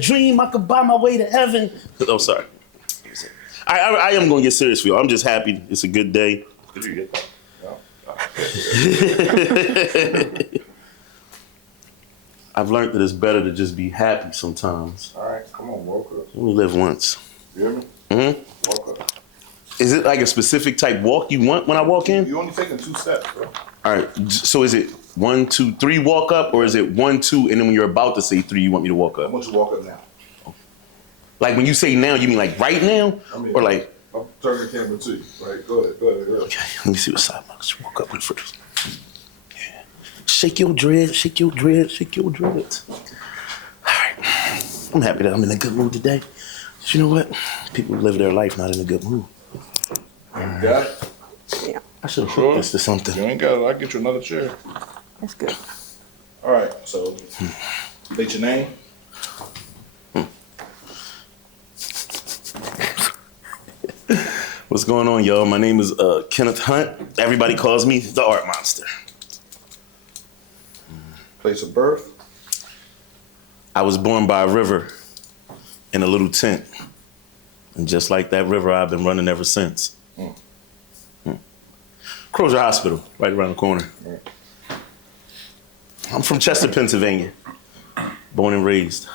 dream I could buy my way to heaven. Oh, sorry. I am going to get serious for you. I'm just happy. It's a good day. I've learned that it's better to just be happy sometimes. All right, come on, walk up. You only live once. You hear me? Mm-hmm. Walk up. Is it like a specific type walk you want when I walk in? You only taking 2 steps, bro. All right. So is it 1, 2, 3 walk up, or is it 1, 2, and then when you're about to say 3, you want me to walk I up? want you to walk up now. Like when you say now, you mean like right now, or like? I'm turning the camera to you. Right, go ahead. Okay, let me see what side box. Walk up with first. Yeah. Shake your dreads, shake your dreads, shake your dreads. All right. I'm happy that I'm in a good mood today. But you know what? People live their life not in a good mood. You got it? Yeah. I should have hooked this to something. You ain't got it. I'll get you another chair. That's good. All right, so state your name. What's going on, y'all? My name is Kenneth Hunt. Everybody calls me the Art Monster. Place of birth. I was born by a river in a little tent. And just like that river, I've been running ever since. Crozier Hospital, right around the corner. Right. I'm from Chester, Pennsylvania. Born and raised.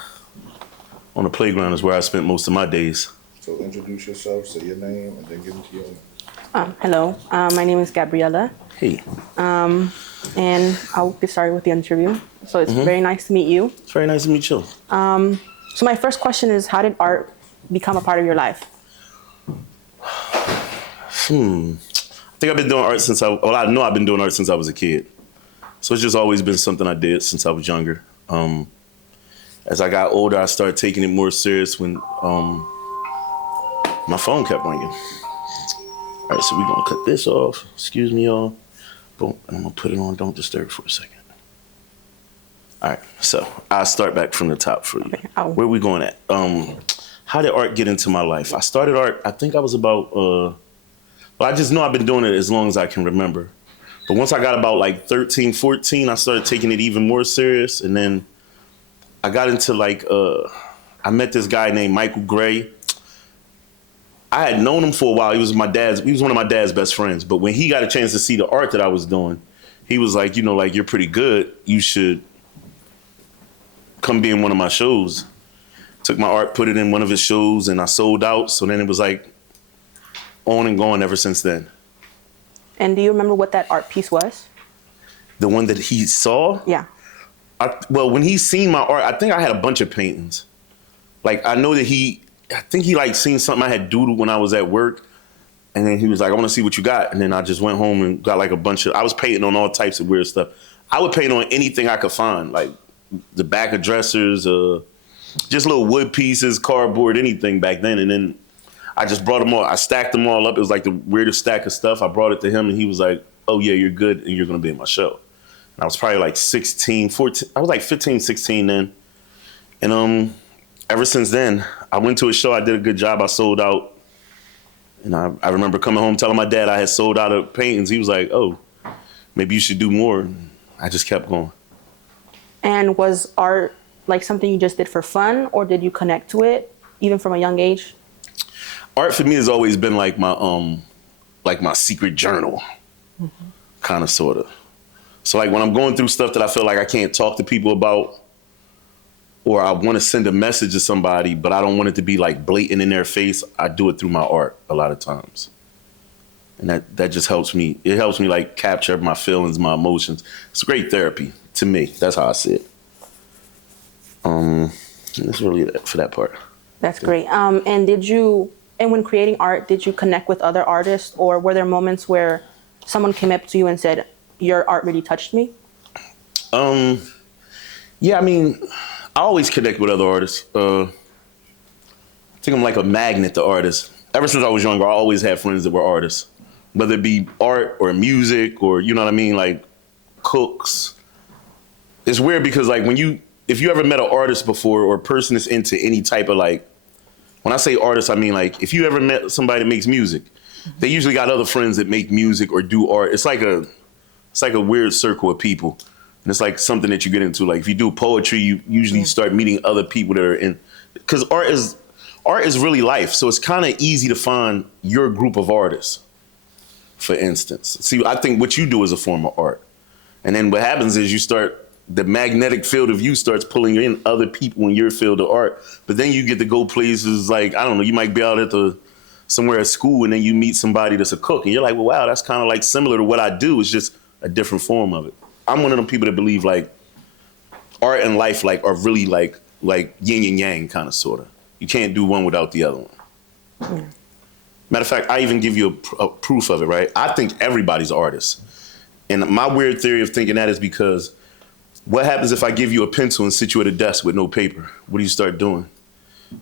On the playground is where I spent most of my days. So introduce yourself, say your name, and then give it to your Hello, my name is Gabriella, Hey, and I'll get started with the interview. So it's very nice to meet you. it's very nice to meet you. So my first question is, how did art become a part of your life? I think I've been doing art since I know I've been doing art since I was a kid. So it's just always been something I did since I was younger. As I got older, I started taking it more serious when my phone kept ringing. All right, so we're gonna cut this off. Excuse me, y'all. Boom, and I'm gonna put it on Don't Disturb for a second. All right, so I'll start back from the top for you. Oh. Where we going at? How did art get into my life? I started art, I think I was about, well, I just know I've been doing it as long as I can remember. But once I got about like 13, 14, I started taking it even more serious. And then I got into like, I met this guy named Michael Gray. I had known him for a while. He was one of my dad's best friends. But when he got a chance to see the art that I was doing, he was like, you know, like, you're pretty good. You should come be in one of my shows. Took my art, put it in one of his shows, and I sold out. So then it was like on and going ever since then. And do you remember what that art piece was? The one that he saw? Yeah. Well, when he seen my art, I think I had a bunch of paintings. Like, I know that I think he like seen something I had doodled when I was at work. And then he was like, I want to see what you got. And then I just went home and got like I was painting on all types of weird stuff. I would paint on anything I could find, like the back of dressers, just little wood pieces, cardboard, anything back then. And then I just brought them all. I stacked them all up. It was like the weirdest stack of stuff. I brought it to him and he was like, oh yeah, you're good and you're going to be in my show. And I was probably like 16, 14. I was like 15, 16 then. And ever since then, I went to a show. I did a good job. I sold out. And I remember coming home telling my dad I had sold out of paintings. He was like, oh, maybe you should do more. And I just kept going. And was art like something you just did for fun, or did you connect to it even from a young age? Art for me has always been like my secret journal, kind of, sort of. So like when I'm going through stuff that I feel like I can't talk to people about, or I want to send a message to somebody, but I don't want it to be like blatant in their face, I do it through my art a lot of times. And that just helps me. It helps me like capture my feelings, my emotions. It's great therapy to me. That's how I see it. That's really it for that part. That's great. And when creating art, did you connect with other artists, or were there moments where someone came up to you and said, your art really touched me? Yeah, I mean, I always connect with other artists. I think I'm like a magnet to artists. Ever since I was younger, I always had friends that were artists, whether it be art or music or, you know what I mean, like cooks. It's weird because like if you ever met an artist before or a person that's into any type of like, when I say artist, I mean like if you ever met somebody that makes music, they usually got other friends that make music or do art. It's like a weird circle of people. And it's like something that you get into. Like if you do poetry, you usually start meeting other people that are in, because art is really life. So it's kind of easy to find your group of artists, for instance. See, I think what you do is a form of art. And then what happens is the magnetic field of you starts pulling in other people in your field of art. But then you get to go places like, I don't know, you might be out somewhere at school and then you meet somebody that's a cook. And you're like, well, wow, that's kind of like similar to what I do. It's just a different form of it. I'm one of them people that believe like art and life like are really like yin and yang kind of sort of. You can't do one without the other one. Yeah. Matter of fact, I even give you a proof of it, right? I think everybody's an artist. And my weird theory of thinking that is because what happens if I give you a pencil and sit you at a desk with no paper? What do you start doing?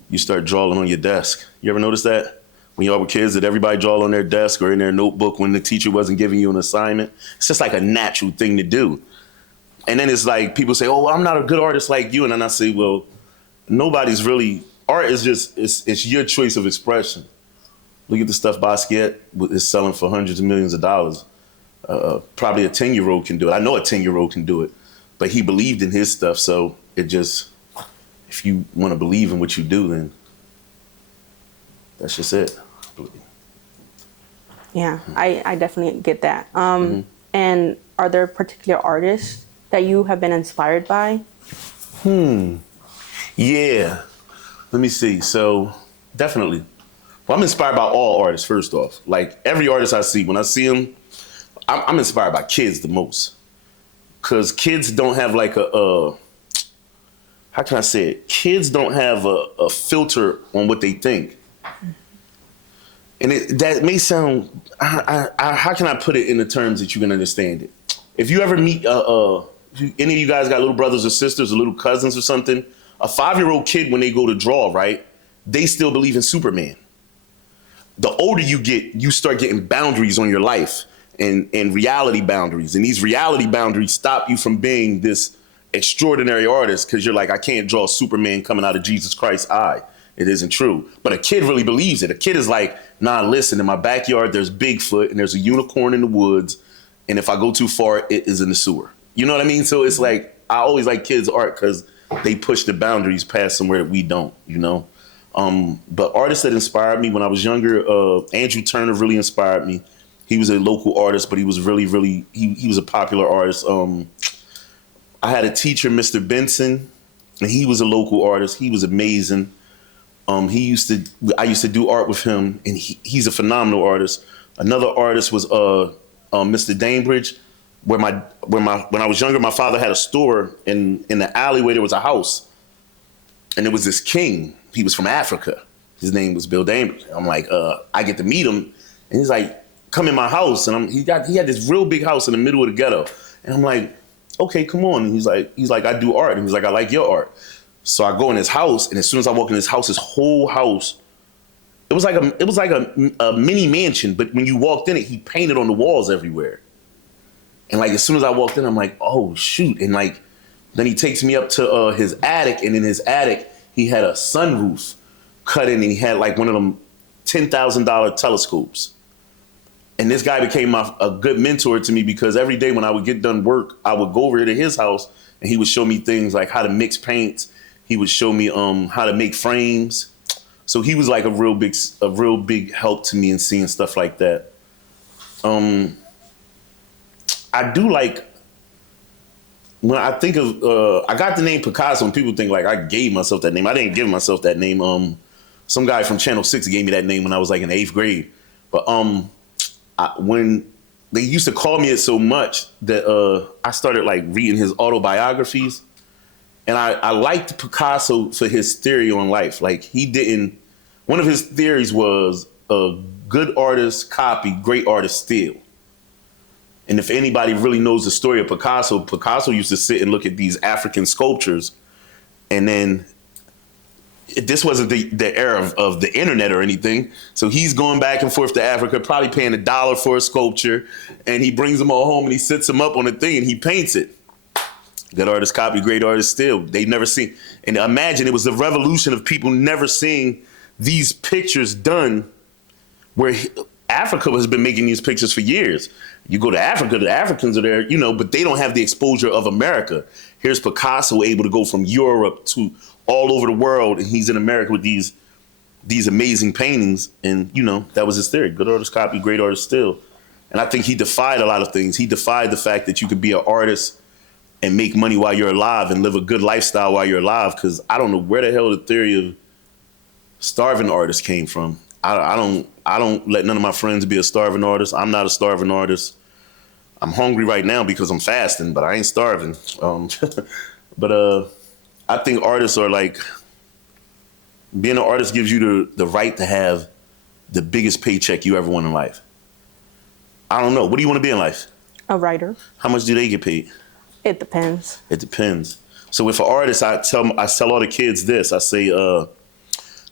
You start drawing on your desk. You ever notice that? When y'all were kids, did everybody draw on their desk or in their notebook when the teacher wasn't giving you an assignment? It's just like a natural thing to do. And then it's like people say, oh, well, I'm not a good artist like you. And then I say, well, nobody's really, art is just, it's your choice of expression. Look at the stuff Basquiat is selling for hundreds of millions of dollars. Probably a 10-year-old can do it. I know a 10-year-old can do it, but he believed in his stuff. So it just, if you want to believe in what you do, then that's just it. Yeah, I definitely get that. And are there particular artists that you have been inspired by? Yeah. Let me see. So definitely. Well, I'm inspired by all artists, first off. Like every artist I see, when I see them, I'm inspired by kids the most. Because kids don't have like how can I say it? Kids don't have a filter on what they think. And that may sound, how can I put it in the terms that you can understand it? If you ever meet, any of you guys got little brothers or sisters or little cousins or something, a 5-year-old kid, when they go to draw, right, they still believe in Superman. The older you get, you start getting boundaries on your life and reality boundaries. And these reality boundaries stop you from being this extraordinary artist because you're like, I can't draw Superman coming out of Jesus Christ's eye. It isn't true. But a kid really believes it. A kid is like, nah, listen, in my backyard, there's Bigfoot and there's a unicorn in the woods. And if I go too far, it is in the sewer. You know what I mean? So it's like, I always like kids' art because they push the boundaries past somewhere that we don't, you know? But artists that inspired me when I was younger, Andrew Turner really inspired me. He was a local artist, but he was really, really, he was a popular artist. I had a teacher, Mr. Benson, and he was a local artist. He was amazing. I used to do art with him, and he's a phenomenal artist. Another artist was Mr. Damebridge, when I was younger, my father had a store in the alleyway. There was a house, and there was this king. He was from Africa. His name was Bill Damebridge. I'm like, I get to meet him, and he's like, come in my house, and he had this real big house in the middle of the ghetto, and I'm like, okay, come on. And he's like, I do art, and he's like, I like your art. So I go in his house, and as soon as I walk in his house, his whole house, it was like a mini mansion. But when you walked in it, he painted on the walls everywhere. And like as soon as I walked in, I'm like, oh shoot! And like then he takes me up to his attic, and in his attic he had a sunroof cut in, and he had like one of them $10,000 telescopes. And this guy became a good mentor to me because every day when I would get done work, I would go over to his house, and he would show me things like how to mix paints. He would show me how to make frames. So he was like a real big help to me in seeing stuff like that. I do like, when I think of, I got the name Picasso, and people think like I gave myself that name. I didn't give myself that name. Some guy from Channel 6 gave me that name when I was like in 8th grade. But when they used to call me it so much that I started like reading his autobiographies. And I liked Picasso for his theory on life. Like one of his theories was a good artist copy, great artist steal. And if anybody really knows the story of Picasso, Picasso used to sit and look at these African sculptures. And then this wasn't the era of the internet or anything. So he's going back and forth to Africa, probably paying $1 for a sculpture. And he brings them all home and he sits them up on a thing and he paints it. Good artist copy, great artist steal. They've never seen. And imagine it was the revolution of people never seeing these pictures done where Africa has been making these pictures for years. You go to Africa, the Africans are there, but they don't have the exposure of America. Here's Picasso able to go from Europe to all over the world, and he's in America with these amazing paintings. And, that was his theory. Good artist copy, great artist still. And I think he defied a lot of things. He defied the fact that you could be an artist and make money while you're alive and live a good lifestyle while you're alive. Because I don't know where the hell the theory of starving artists came from. I don't let none of my friends be a starving artist. I'm not a starving artist. I'm hungry right now because I'm fasting, but I ain't starving. But I think artists are like, being an artist gives you the right to have the biggest paycheck you ever want in life. I don't know. What do you want to be in life? A writer. How much do they get paid? It depends. It depends. So with an artist, I tell all the kids this. I say,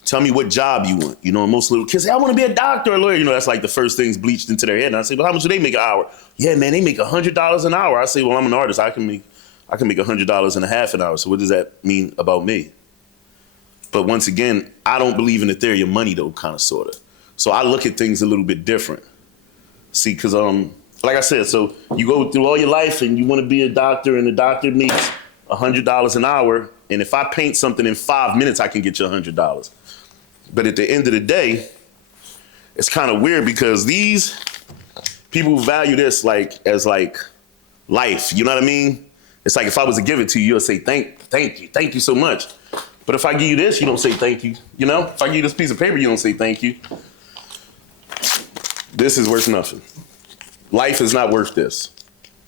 tell me what job you want. Most little kids say, I want to be a doctor or a lawyer. That's like the first things bleached into their head. And I say, well, how much do they make an hour? Yeah, man, they make $100 an hour. I say, well, I'm an artist. I can make $100 and a half an hour. So what does that mean about me? But once again, I don't believe in the theory of money, though, kind of, sort of. So I look at things a little bit different. See, because like I said, so you go through all your life and you want to be a doctor, and the doctor makes $100 an hour. And if I paint something in 5 minutes, I can get you $100. But at the end of the day, it's kind of weird because these people value this as life. You know what I mean? It's like if I was to give it to you, you'll say, thank you so much. But if I give you this, you don't say thank you. If I give you this piece of paper, you don't say thank you. This is worth nothing. Life is not worth this.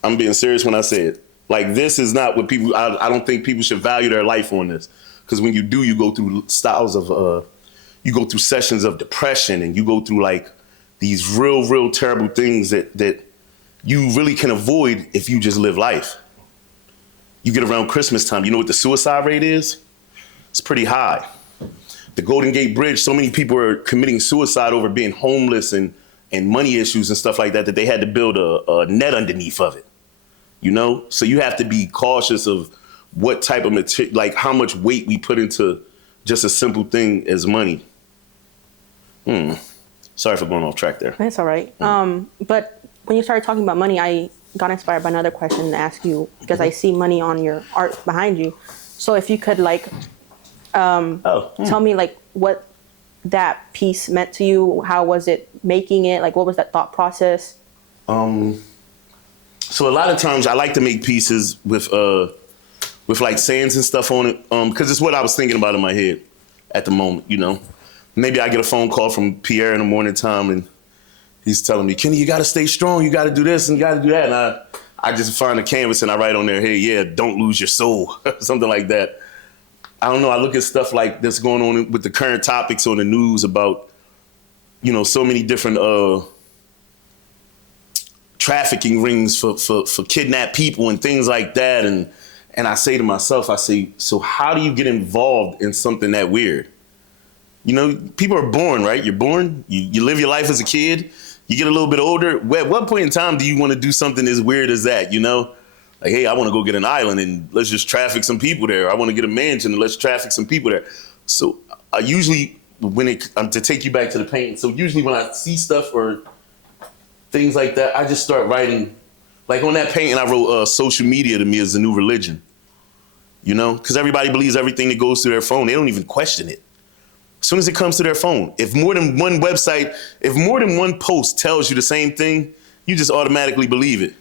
I'm being serious when I say it. Like, this is not what people, I don't think people should value their life on this. Because when you do, you go through styles of, you go through sessions of depression, and you go through like these real terrible things that you really can avoid if you just live life. You get around Christmas time, you know what the suicide rate is? It's pretty high. The Golden Gate Bridge, so many people are committing suicide over being homeless and money issues and stuff like that they had to build a net underneath of it. So you have to be cautious of what type of material, like how much weight we put into just a simple thing as money. Sorry for going off track there. That's all right. But when you started talking about money, I got inspired by another question to ask you, because I see money on your art behind you. So if you could tell me what that piece meant to you, how was it making it? Like, what was that thought process? So a lot of times I like to make pieces with like sayings and stuff on it, because it's what I was thinking about in my head at the moment. Maybe I get a phone call from Pierre in the morning time, and he's telling me, Kenny, you got to stay strong. You got to do this and you got to do that. And I just find a canvas and I write on there, hey, yeah, don't lose your soul, something like that. I don't know. I look at stuff like that's going on with the current topics on the news about, so many different trafficking rings for kidnapped people and things like that. And I say to myself, so how do you get involved in something that weird? People are born, right? You're born, you live your life as a kid, you get a little bit older. At what point in time do you want to do something as weird as that, Like, hey, I want to go get an island and let's just traffic some people there. I want to get a mansion and let's traffic some people there. So I usually, to take you back to the painting, so usually when I see stuff or things like that, I just start writing. Like on that painting, I wrote, social media to me is the new religion. Because everybody believes everything that goes through their phone. They don't even question it. As soon as it comes to their phone, if more than one website, if more than one post tells you the same thing, you just automatically believe it.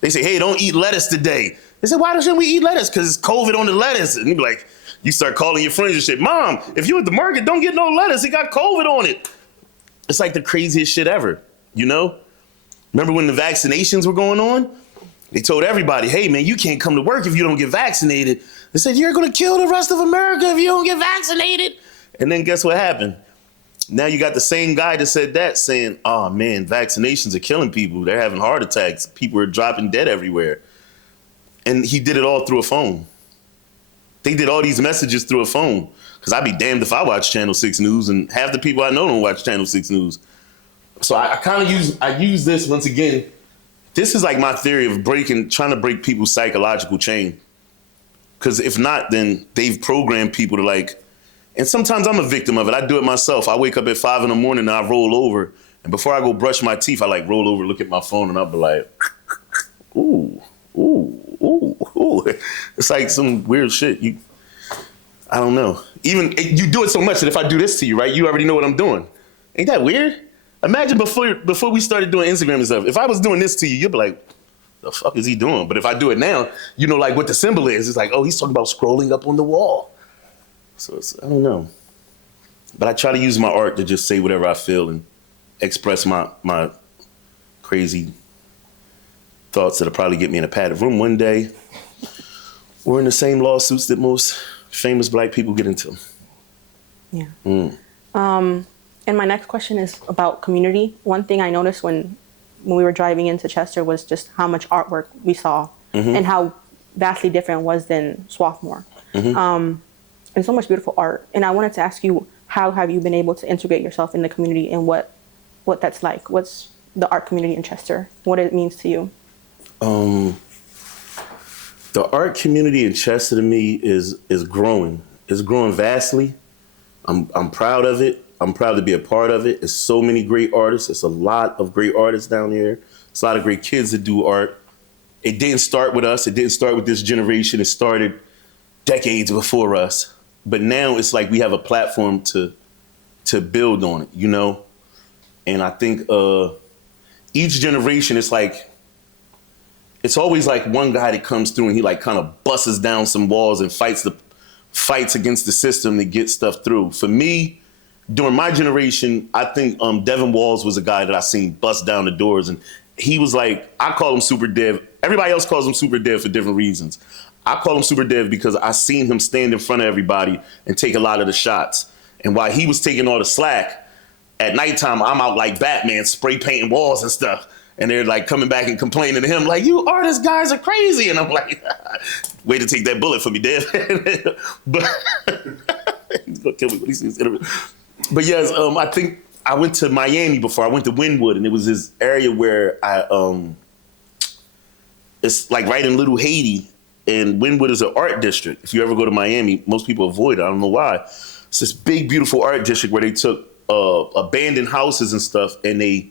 They say, hey, don't eat lettuce today. They say, why shouldn't we eat lettuce? Because it's COVID on the lettuce. And you be like, you start calling your friends and shit. Mom, if you at the market, don't get no lettuce. It got COVID on it. It's like the craziest shit ever, Remember when the vaccinations were going on? They told everybody, hey, man, you can't come to work if you don't get vaccinated. They said, you're going to kill the rest of America if you don't get vaccinated. And then guess what happened? Now you got the same guy that said that saying, oh, man, vaccinations are killing people. They're having heart attacks. People are dropping dead everywhere. And he did it all through a phone. They did all these messages through a phone. Because I'd be damned if I watch Channel 6 News, and half the people I know don't watch Channel 6 News. So I kind of use this once again. This is like my theory of trying to break people's psychological chain. Because if not, then they've programmed people to and sometimes I'm a victim of it. I do it myself. I wake up at 5 a.m. and I roll over And before I go brush my teeth, I like roll over, look at my phone, and I'll be like, ooh, ooh, ooh, ooh. It's like some weird shit. I don't know. Even you do it so much that if I do this to you, right, you already know what I'm doing. Ain't that weird? Imagine before we started doing Instagram and stuff, if I was doing this to you, you'd be like, the fuck is he doing? But if I do it now, you know, like what the symbol is. It's like, oh, he's talking about scrolling up on the wall. So I don't know. But I try to use my art to just say whatever I feel and express my crazy thoughts that'll probably get me in a padded room one day. Or in the same lawsuits that most famous black people get into. Yeah. And my next question is about community. One thing I noticed when we were driving into Chester was just how much artwork we saw and how vastly different it was than Swarthmore. And so much beautiful art. And I wanted to ask you, how have you been able to integrate yourself in the community and what that's like? What's the art community in Chester? What it means to you? The art community in Chester to me is growing. It's growing vastly. I'm proud of it. I'm proud to be a part of it. It's so many great artists. It's a lot of great artists down here. It's a lot of great kids that do art. It didn't start with us. It didn't start with this generation. It started decades before us. But now it's like we have a platform to build on it, you know? And I think each generation, it's always like one guy that comes through and he like kind of busts down some walls and fights against the system to get stuff through. For me, during my generation, I think Devin Walls was a guy that I seen bust down the doors, and he was like, I call him Super Dev. Everybody else calls him Super Dev for different reasons. I call him Super Dev because I seen him stand in front of everybody and take a lot of the shots. And while he was taking all the slack, at nighttime, I'm out like Batman, spray painting walls and stuff. And they're like coming back and complaining to him, like, you artist guys are crazy. And I'm like, way to take that bullet for me, Dev. But he's gonna kill me when he sees it. But yes, I think I went to Miami before. I went to Wynwood, and it was this area where it's like right in Little Haiti, and Wynwood is an art district. If you ever go to Miami, most people avoid it. I don't know why. It's this big, beautiful art district where they took abandoned houses and stuff, and they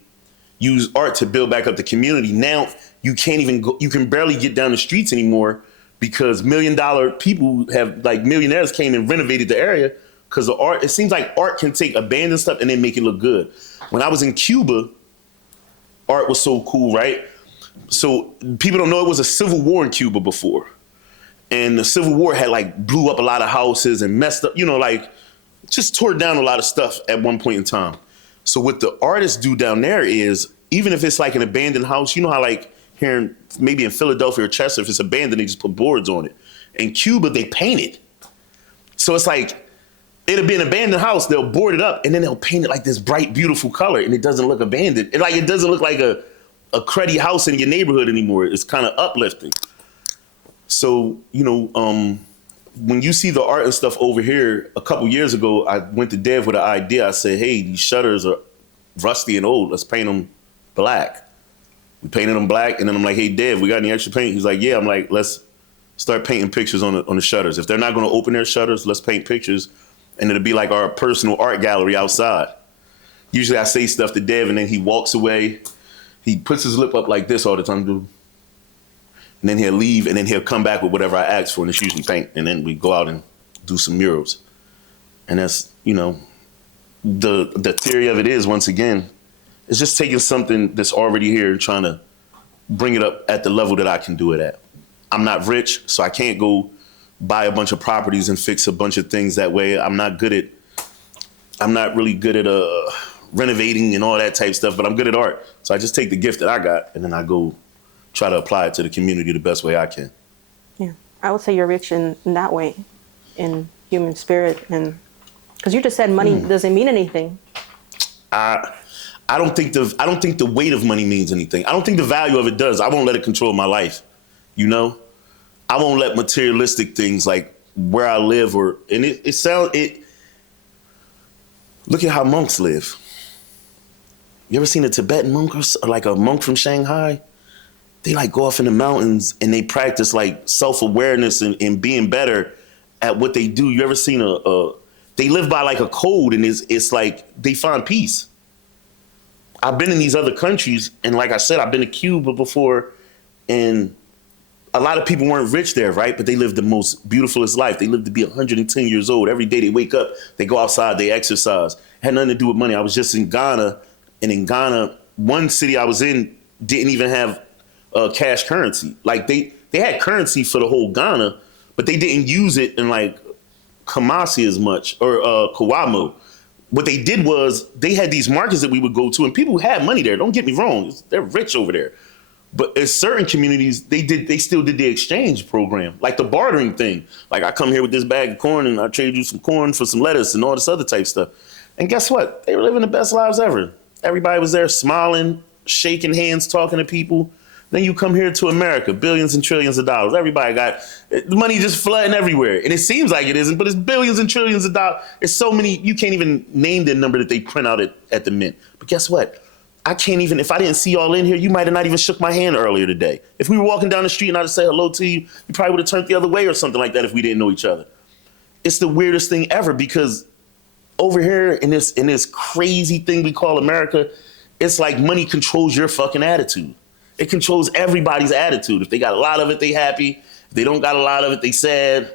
use art to build back up the community. Now you can't even go, you can barely get down the streets anymore because $1 million people have, like, millionaires came and renovated the area because the art, it seems like art can take abandoned stuff and then make it look good. When I was in Cuba, art was so cool, right? So people don't know it was a civil war in Cuba before. And the Civil War had like blew up a lot of houses and messed up, you know, like just tore down a lot of stuff at one point in time. So what the artists do down there is, even if it's like an abandoned house, you know how like here maybe in Philadelphia or Chester, if it's abandoned, they just put boards on it. In Cuba, they paint it. So it's like, it'll be an abandoned house, they'll board it up and then they'll paint it like this bright, beautiful color and it doesn't look abandoned. It doesn't look like a cruddy house in your neighborhood anymore. It's kind of uplifting. So, you know, when you see the art and stuff over here, a couple years ago, I went to Dev with an idea. I said, hey, these shutters are rusty and old. Let's paint them black. We painted them black. And then I'm like, hey, Dev, we got any extra paint? He's like, yeah. I'm like, let's start painting pictures on the shutters. If they're not going to open their shutters, let's paint pictures. And it'll be like our personal art gallery outside. Usually I say stuff to Dev and then he walks away. He puts his lip up like this all the time, dude. And then he'll leave, and then he'll come back with whatever I asked for, and it's usually paint. And then we go out and do some murals. And that's, you know, the theory of it is, once again, it's just taking something that's already here and trying to bring it up at the level that I can do it at. I'm not rich, so I can't go buy a bunch of properties and fix a bunch of things that way. I'm not really good at renovating and all that type stuff, but I'm good at art. So I just take the gift that I got, and then I go try to apply it to the community the best way I can. Yeah, I would say you're rich in that way, in human spirit, and because you just said money doesn't mean anything. I don't think the weight of money means anything. I don't think the value of it does. I won't let it control my life. You know, I won't let materialistic things like where I live look at how monks live. You ever seen a Tibetan monk or like a monk from Shanghai? They like go off in the mountains and they practice like self-awareness and being better at what they do. You ever seen they live by like a code, and it's like they find peace. I've been in these other countries, and like I said, I've been to Cuba before, and a lot of people weren't rich there, right? But they lived the most beautifulest life. They lived to be 110 years old. Every day they wake up, they go outside, they exercise. Had nothing to do with money. I was just in Ghana, and in Ghana, one city I was in didn't even have cash currency. Like they had currency for the whole Ghana, but they didn't use it in like Kumasi as much or Kawamo. What they did was they had these markets that we would go to, and people had money there. Don't get me wrong; they're rich over there. But in certain communities, they still did the exchange program, like the bartering thing. Like I come here with this bag of corn, and I trade you some corn for some lettuce and all this other type stuff. And guess what? They were living the best lives ever. Everybody was there, smiling, shaking hands, talking to people. Then you come here to America, billions and trillions of dollars. Everybody got the money just flooding everywhere. And it seems like it isn't, but it's billions and trillions of dollars. It's so many, you can't even name the number that they print out at the mint. But guess what? I can't even, if I didn't see y'all in here, you might have not even shook my hand earlier today. If we were walking down the street and I'd have said hello to you, you probably would have turned the other way or something like that if we didn't know each other. It's the weirdest thing ever because over here in this crazy thing we call America, it's like money controls your fucking attitude. It controls everybody's attitude. If they got a lot of it, they happy. If they don't got a lot of it, they sad.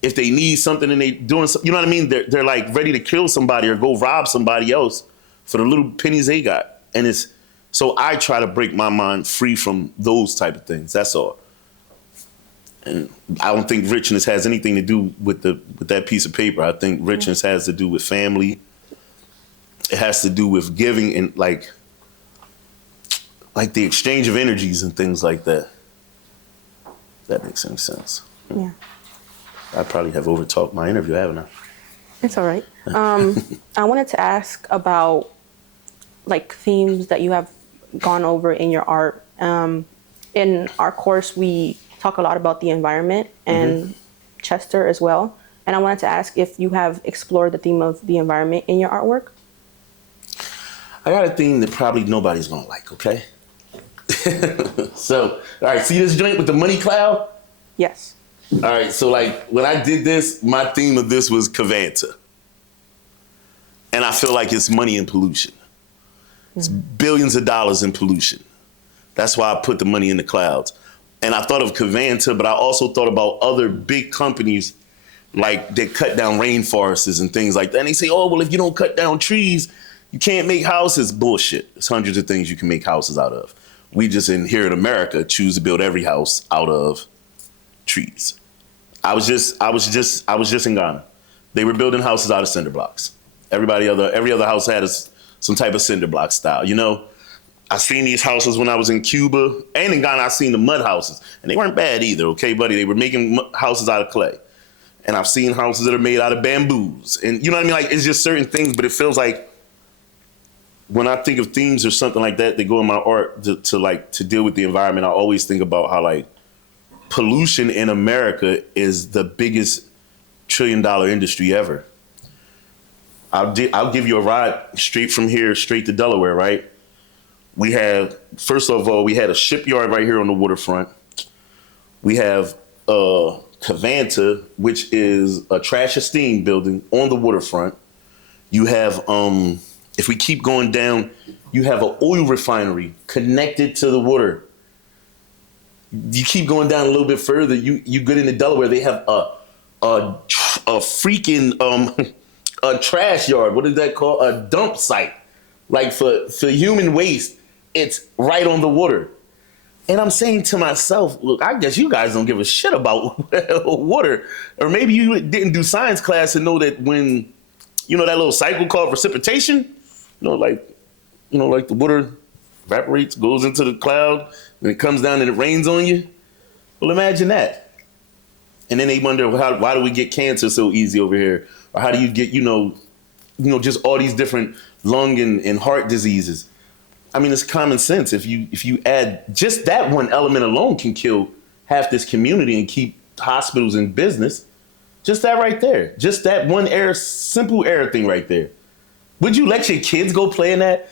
If they need something and they doing something, you know what I mean? They're like ready to kill somebody or go rob somebody else for the little pennies they got. And it's, so I try to break my mind free from those type of things. That's all. And I don't think richness has anything to do with that piece of paper. I think richness has to do with family. It has to do with giving and like the exchange of energies and things like that. That makes any sense. Yeah. I probably have overtalked my interview, haven't I? It's all right. I wanted to ask about like themes that you have gone over in your art. In our course, we talk a lot about the environment and Chester as well. And I wanted to ask if you have explored the theme of the environment in your artwork. I got a theme that probably nobody's gonna like, okay? So, all right, see this joint with the money cloud? Yes. All right, so like when I did this, my theme of this was Cavanta. And I feel like it's money and pollution. It's billions of dollars in pollution. That's why I put the money in the clouds. And I thought of Cavanta, but I also thought about other big companies like that cut down rainforests and things like that. And they say, oh, well, if you don't cut down trees, you can't make houses. Bullshit. There's hundreds of things you can make houses out of. We just here in America choose to build every house out of trees. I was just in Ghana. They were building houses out of cinder blocks. Every other house had some type of cinder block style. You know, I seen these houses when I was in Cuba and in Ghana. I seen the mud houses, and they weren't bad either. Okay, buddy, they were making houses out of clay, and I've seen houses that are made out of bamboos, and you know what I mean. Like it's just certain things, but it feels like when I think of themes or something like that that go in my art to deal with the environment, I always think about how like pollution in America is the biggest $1 trillion industry ever. I'll give you a ride straight from here, straight to Delaware, right? We have, first of all, we had a shipyard right here on the waterfront. We have Cavanta, which is a trash and steam building on the waterfront. You have, if we keep going down, you have an oil refinery connected to the water. You keep going down a little bit further, you get into Delaware, they have a freaking a trash yard. What is that called? A dump site. Like for human waste, it's right on the water. And I'm saying to myself, look, I guess you guys don't give a shit about water. Or maybe you didn't do science class and know that when, you know, that little cycle called precipitation, like the water evaporates, goes into the cloud, and it comes down and it rains on you. Well, imagine that. And then they wonder, why do we get cancer so easy over here? Or how do you get, just all these different lung and heart diseases? I mean, it's common sense. If you add just that one element alone can kill half this community and keep hospitals in business. Just that right there. Just that one simple air thing right there. Would you let your kids go play in that?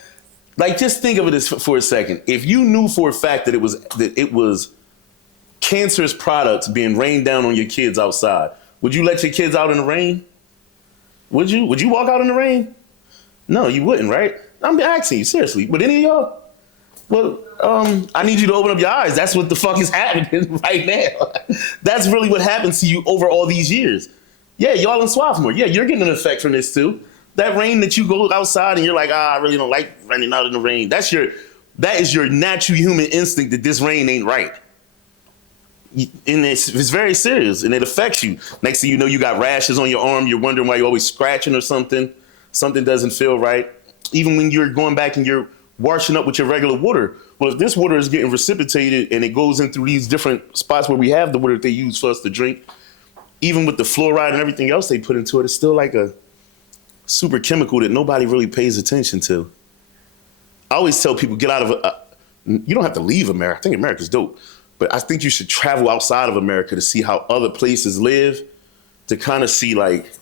Like, just think of it as for a second. If you knew for a fact that it was cancerous products being rained down on your kids outside, would you let your kids out in the rain? Would you? Would you walk out in the rain? No, you wouldn't, right? I'm asking you, seriously. But any of y'all? Well, I need you to open up your eyes. That's what the fuck is happening right now. That's really what happens to you over all these years. Yeah, y'all in Swarthmore. Yeah, you're getting an effect from this too. That rain that you go outside and you're like, I really don't like running out in the rain. That is your natural human instinct that this rain ain't right. And it's very serious and it affects you. Next thing you know, you got rashes on your arm. You're wondering why you're always scratching or something. Something doesn't feel right. Even when you're going back and you're washing up with your regular water. Well, if this water is getting precipitated and it goes in through these different spots where we have the water that they use for us to drink, even with the fluoride and everything else they put into it, it's still like a super chemical that nobody really pays attention to. I always tell people, get out of you don't have to leave America. I think America's dope. But I think you should travel outside of America to see how other places live, to kind of see like,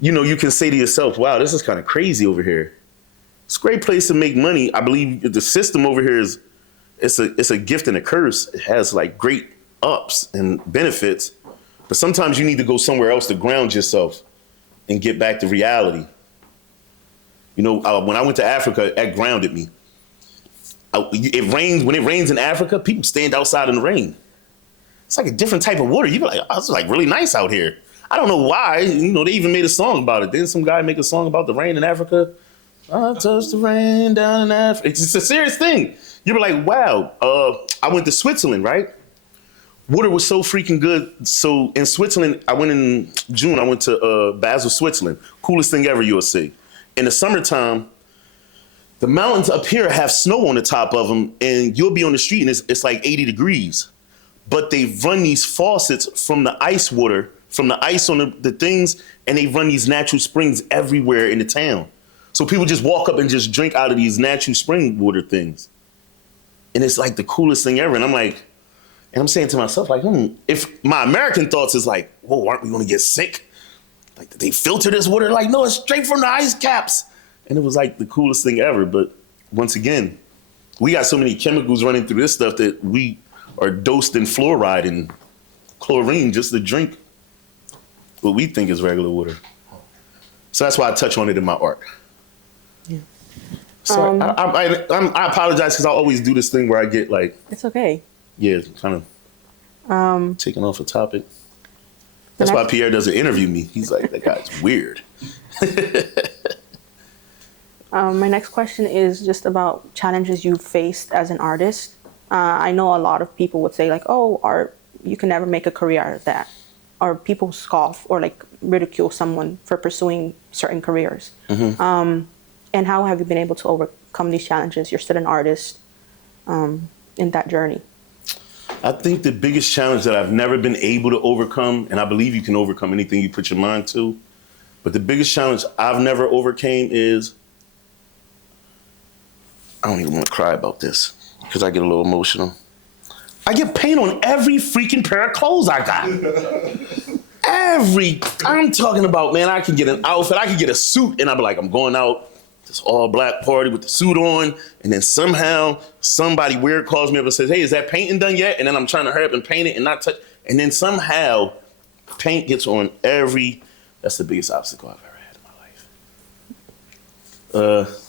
you can say to yourself, wow, this is kind of crazy over here. It's a great place to make money. I believe the system over here it's a gift and a curse. It has like great ups and benefits, but sometimes you need to go somewhere else to ground yourself and get back to reality. When I went to Africa, that grounded me. When it rains in Africa, people stand outside in the rain. It's like a different type of water. You be like, oh, it's like really nice out here. I don't know why. They even made a song about it. Didn't some guy make a song about the rain in Africa? I touched the rain down in Africa. It's just a serious thing. You be like, wow. I went to Switzerland, right? Water was so freaking good. So in Switzerland, I went in June. I went to Basel, Switzerland. Coolest thing ever you'll see. In the summertime, the mountains up here have snow on the top of them, and you'll be on the street and it's like 80 degrees. But they run these faucets from the ice water, from the ice on the things, and they run these natural springs everywhere in the town. So people just walk up and just drink out of these natural spring water things. And it's like the coolest thing ever. And I'm saying to myself, like, if my American thoughts is like, whoa, aren't we gonna get sick? Like, did they filter this water? Like, no, it's straight from the ice caps. And it was like the coolest thing ever. But once again, we got so many chemicals running through this stuff that we are dosed in fluoride and chlorine just to drink what we think is regular water. So that's why I touch on it in my art. Yeah. So I apologize because I always do this thing where I get like, it's okay. Yeah, kind of taking off a topic. That's why Pierre doesn't interview me. He's like, that guy's weird. My next question is just about challenges you faced as an artist. I know a lot of people would say like, oh, art, you can never make a career out of that. Or people scoff or like ridicule someone for pursuing certain careers. Mm-hmm. And how have you been able to overcome these challenges? You're still an artist in that journey. I think the biggest challenge that I've never been able to overcome, and I believe you can overcome anything you put your mind to, but the biggest challenge I've never overcame is, I don't even want to cry about this because I get a little emotional. I get paint on every freaking pair of clothes I got. I'm talking about, man, I can get an outfit, I can get a suit, and I'll be like, I'm going out this all black party with the suit on, and then somehow somebody weird calls me up and says, hey, is that painting done yet? And then I'm trying to hurry up and paint it and not touch, and then somehow paint gets on that's the biggest obstacle I've ever had in my life.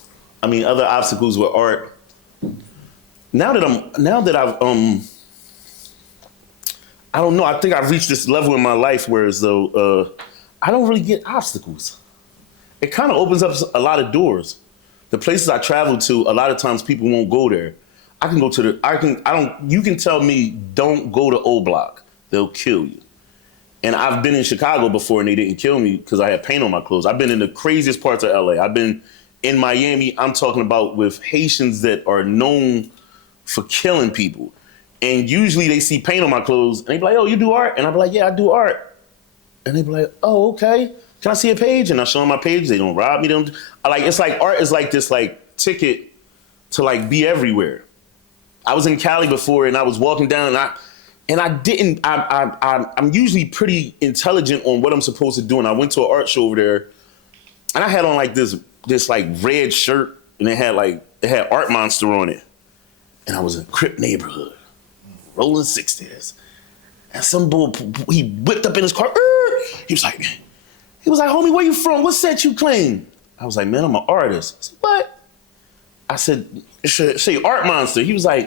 Other obstacles with art. Now that I've I don't know, I think I've reached this level in my life where as though I don't really get obstacles. It kind of opens up a lot of doors. The places I travel to, a lot of times people won't go there. You can tell me, don't go to O Block. They'll kill you. And I've been in Chicago before and they didn't kill me because I had paint on my clothes. I've been in the craziest parts of LA. I've been in Miami, I'm talking about with Haitians that are known for killing people. And usually they see paint on my clothes and they be like, oh, you do art? And I be like, yeah, I do art. And they be like, oh, okay. Can I see a page? And I show them my page. They don't rob me. It's like art is like this like ticket to like be everywhere. I was in Cali before and I was walking down and I'm usually pretty intelligent on what I'm supposed to do. And I went to an art show over there and I had on like this like red shirt and it had Art Monster on it. And I was in a Crip neighborhood, rolling 60s. And some bull, he whipped up in his car. He was like, homie, where you from? What set you claim? I was like, man, I'm an artist. I said, what? I said, it should say Art Monster. He was like,